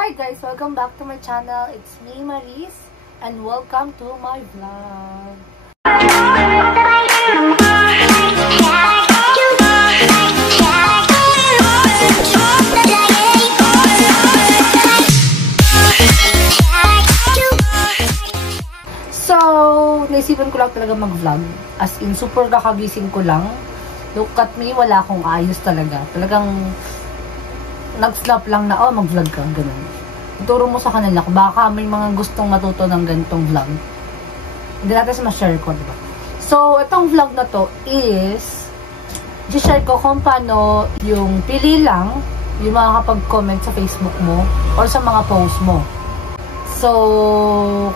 Hi guys! Welcome back to my channel. It's me, Maris, and welcome to my vlog. So, naisipan ko lang talaga mag-vlog. As in, super kakagising ko lang. Look at me, wala akong ayos talaga. Talagang nag-snap lang na, oh, mag-vlog ka, ganun. Ituro mo sa kanila, baka may mga gustong matuto ng ganitong vlog. Hindi natin ma-share ko, diba? So, itong vlog na to is, i-share ko kung paano yung pili lang, yung mga kapag-comment sa Facebook mo, or sa mga post mo. So,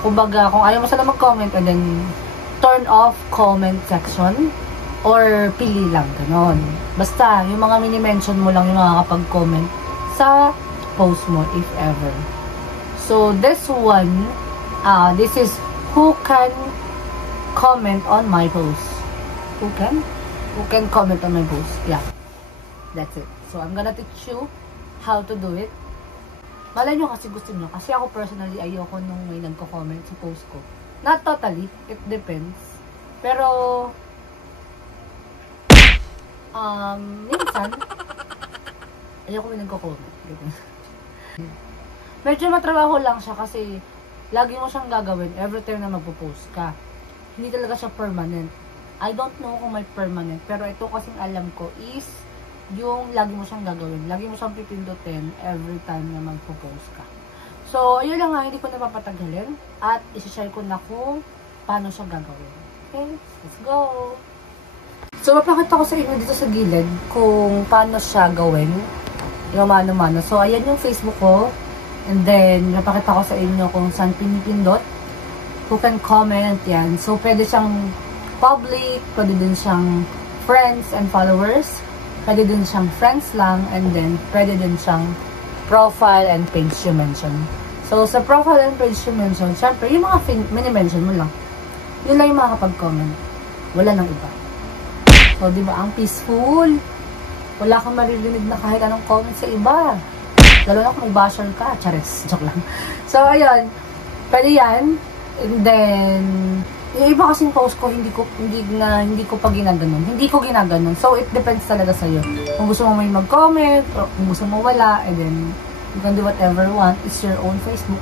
kumbaga, kung ayaw mo sana mag-comment, and then, turn off comment section, or pili lang, ganon. Basta, yung mga mini-mention mo lang yung mga kapag-comment sa post mo, if ever. So, this one, this is who can comment on my post. Who can? Who can comment on my post. Yeah. That's it. So, I'm gonna teach you how to do it. Malay nyo kasi gusto nyo. Kasi ako personally, ayoko nung may nagko-comment sa post ko. Not totally. It depends. Pero, minsan, ayoko may nagko-comment. Medyo matrabaho lang siya kasi lagi mo siyang gagawin every time na magpo-post ka. Hindi talaga siya permanent. I don't know kung may permanent, pero ito kasing alam ko is yung lagi mo siyang gagawin. Lagi mo siyang pipindutin every time na magpo-post ka. So, ayun lang nga, hindi ko napapatagalin at isi-share ko na kung paano siya gagawin. Okay, let's go! So, mapakita ko sa inyo dito sa gilid kung paano siya gawin. Yung mano-mano. So, ayan yung Facebook ko. And then, napakita ko sa inyo kung saan pinipindot. Who can comment, yan. So, pwede siyang public, pwede din siyang friends and followers. Pwede din siyang friends lang. And then, pwede din siyang profile and page you mention. So, sa profile and page you mention, syempre, yung mga mini-mention mo lang. Yun lang yung mga kapag-comment. Wala nang iba. So, di ba, ang peaceful. Wala kang maririnig na kahit anong comment sa iba. Lalo na kung may basher ka. Charis. Joke lang. So, ayun. Pwede yan. And then, yung iba kasing post ko, hindi ko pa ginaganon. Hindi ko ginaganon. So, it depends talaga sa'yo. Kung gusto mo may mag-comment, or kung gusto mo wala, and then, you can do whatever you want. It's your own Facebook.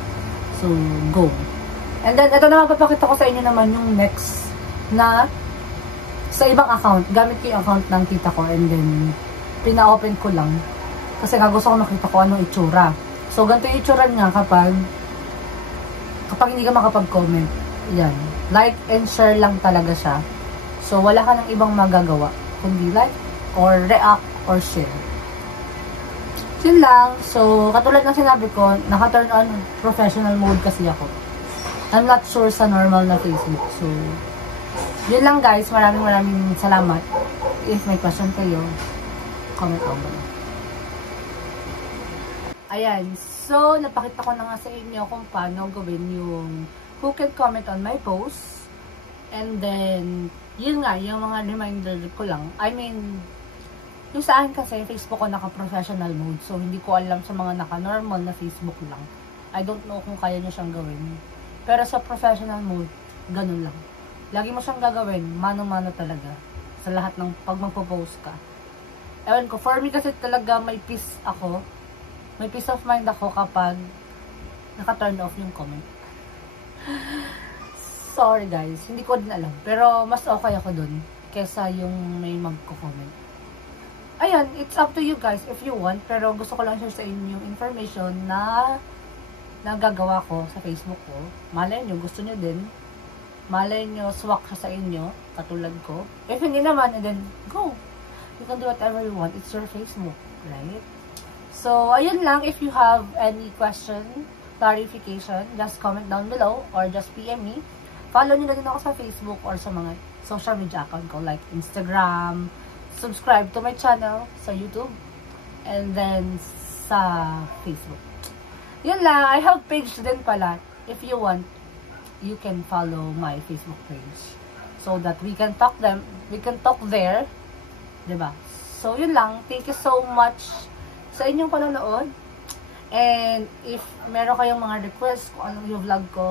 So, go. And then, ito naman, papakita ko sa inyo naman yung next na sa ibang account. Gamit ko yung account ng tita ko, and then, pina-open ko lang. Kasi nga gusto ko makita ko anong itsura. So, ganito yung itsura niya kapag hindi ka makapag-comment. Yan. Like and share lang talaga siya. So, wala ka ng ibang magagawa. Kundi like, or react, or share. Yun lang. So, katulad ng sinabi ko, naka-turn on professional mode kasi ako. I'm not sure sa normal na Facebook. So, yun lang guys. Maraming salamat. If may question kayo, comment down below. Ayan. So, napakita ko na nga sa inyo kung paano gawin yung who can comment on my post. And then, yun nga, yung mga reminder ko lang. I mean, yung sa akin kasi, Facebook ko naka-professional mode. So, hindi ko alam sa mga naka-normal na Facebook lang. I don't know kung kaya nyo siyang gawin. Pero sa professional mode, ganun lang. Lagi mo siyang gagawin, mano-mano talaga. Sa lahat ng pag magpo-post ka. Ewan ko, for me kasi talaga may peace ako. May peace of mind ako kapag naka-turn off yung comment. Sorry guys, hindi ko din alam. Pero mas okay ako dun kesa yung may magko-comment. Ayan, it's up to you guys if you want. Pero gusto ko lang share sa inyo yung information na nagagawa ko sa Facebook ko. Malay nyo, gusto nyo din. Malay nyo, swak siya sa inyo. Katulad ko. If hindi naman, and then, go. You can do whatever you want. It's your Facebook, right? So, ayun lang. If you have any question, clarification, just comment down below or just PM me. Follow nyo na din ako sa Facebook or sa mga social media account ko like Instagram. Subscribe to my channel sa YouTube and then sa Facebook. Yun lang. I have page din pala. If you want, you can follow my Facebook page so that we can talk there. Diba? So, yun lang. Thank you so much sa inyong panonood. And if meron kayong mga request kung anong yung vlog ko,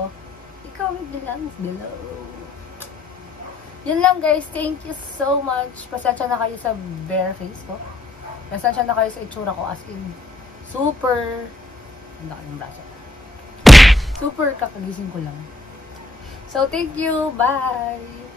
i-comment nyo lang below. Yun lang guys. Thank you so much. Pasensya na kayo sa bare face ko. Pasensya na kayo sa itsura ko as in super ang laki ng braso. Super kakagising ko lang. So, thank you. Bye!